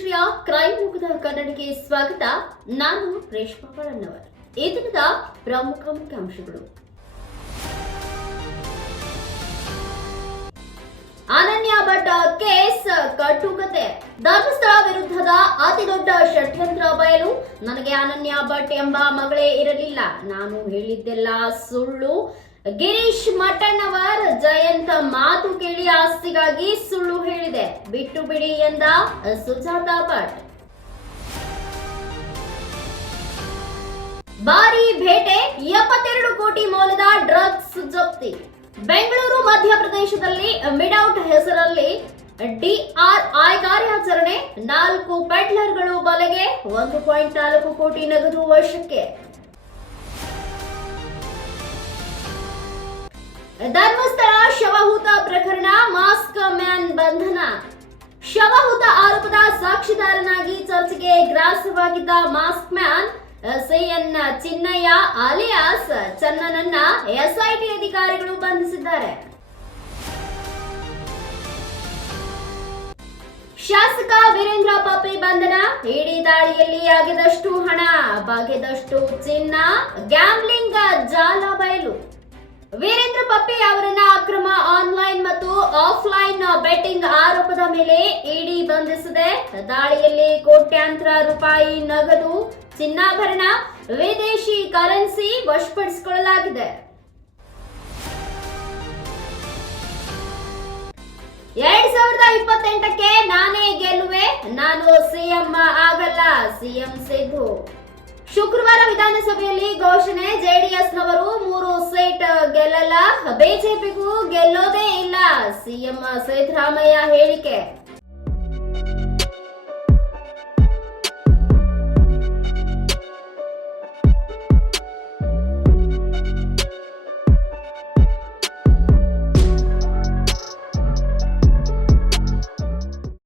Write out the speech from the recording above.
ಶ್ರೀಯ crime ಮುಖದ ಕನ್ನಡಿಗೆ ಸ್ವಾಗತ. ನಾನು ರೇಷ್ಮಾ ಪಳನ್ನವರ್ ಈ ದಿನದ ಪ್ರಮುಖ ಮುಖ್ಯಾಂಶಗಳು. ಅನನ್ಯ ಭಟ್ ಕೇಸ್ ಕಟ್ಟುಕತೆ. ಧರ್ಮಸ್ಥಳ ವಿರುದ್ಧದ ಅತಿ ದೊಡ್ಡ ಷಡ್ಯಂತ್ರ ಬಯಲು. ನನಗೆ ಅನನ್ಯ ಭಟ್ ಎಂಬ ಮಗಳೇ ಇರಲಿಲ್ಲ. ನಾನು ಹೇಳಿದ್ದೆಲ್ಲ ಸುಳ್ಳು. ಗಿರೀಶ್ ಮಠಣ್ಣವರ್ ಮಾತು ಕೇಳಿ ಆಸ್ತಿಗಾಗಿ ಸುಳ್ಳು ಹೇಳಿದೆ. ಬಿಟ್ಟು ಬಿಡಿ ಎಂದ ಸುಜಾತ ಭಟ್. ಭಾರಿ ಭೇಟೆ, ಎಪ್ಪತ್ತೆರಡು ಕೋಟಿ ಮೌಲ್ಯದ ಡ್ರಗ್ಸ್ ಜಪ್ತಿ. ಬೆಂಗಳೂರು, ಮಧ್ಯಪ್ರದೇಶದಲ್ಲಿ ಮಿಡೌಟ್ ಹೆಸರಲ್ಲಿ ಡಿಆರ್ಐ ಕಾರ್ಯಾಚರಣೆ, ನಾಲ್ಕು ಪೆಟ್ಲರ್ಗಳು ಬಲೆಗೆ, ಒಂದು ಪಾಯಿಂಟ್ ನಾಲ್ಕು ಕೋಟಿ ನಗದು ವಶಕ್ಕೆ ಧರ್ಮಸ್ಥಳ ಶವಹೂತ ಪ್ರಕರಣ ಮಾಸ್ಕ್ ಮ್ಯಾನ್ ಬಂಧನ. ಶವಹೂತ ಆರೋಪದ ಸಾಕ್ಷಿದಾರನಾಗಿ ಚರ್ಚೆಗೆ ಗ್ರಾಸವಾಗಿದ್ದ mask man, SIN Chinnayya alias ಚನ್ನನನ್ನ SIT ಅಧಿಕಾರಿಗಳು ಬಂಧಿಸಿದ್ದಾರೆ. ಶಾಸಕ ವೀರೇಂದ್ರ ಪಾಪಿ ಬಂಧನ, ಇಡೀ ದಾಳಿಯಲ್ಲಿ ಆಗಿದಷ್ಟು ಹಣ ಬಾಗಿದಷ್ಟು ಚಿನ್ನ ಗ್ಯಾಮ್ಲಿಂಗ್ ಜಾಲ ಬಯಲು. ವೀರೇಂದ್ರ ಪಪ್ಪಿ ಅವರನ್ನ ಅಕ್ರಮ ಆನ್ಲೈನ್ ಮತ್ತು ಆಫ್ಲೈನ್ ಬೆಟ್ಟಿಂಗ್ ಆರೋಪದ ಮೇಲೆ ಇಡಿ ಬಂಧಿಸಿದೆ. ದಾಳಿಯಲ್ಲಿ ಕೋಟ್ಯಾಂತರ ರೂಪಾಯಿ ನಗದು, ಚಿನ್ನಾಭರಣ, ವಿದೇಶಿ ಕರೆನ್ಸಿ ವಶಪಡಿಸಿಕೊಳ್ಳಲಾಗಿದೆ. ಎರಡ್ ಸಾವಿರದ ಇಪ್ಪತ್ತೆಂಟಕ್ಕೆ ನಾನೇ ಗೆಲ್ಲುವೆ. ನಾನು ಸಿಎಂ ಆಗಲ್ಲ. ಸಿಎಂ ಸಿದ್ದು ಶುಕ್ರವಾರ ವಿಧಾನಸಭೆಯಲ್ಲಿ ಘೋಷಣೆ ಜೆಡಿಎಸ್ನವರು ಮೂರು ಸೀಟ್ ಗೆಲ್ಲಲ್ಲ. ಬಿಜೆಪಿಗೂ ಗೆಲ್ಲೋದೇ ಇಲ್ಲ. ಸಿಎಂ ಸಿದ್ದರಾಮಯ್ಯ ಹೇಳಿಕೆ.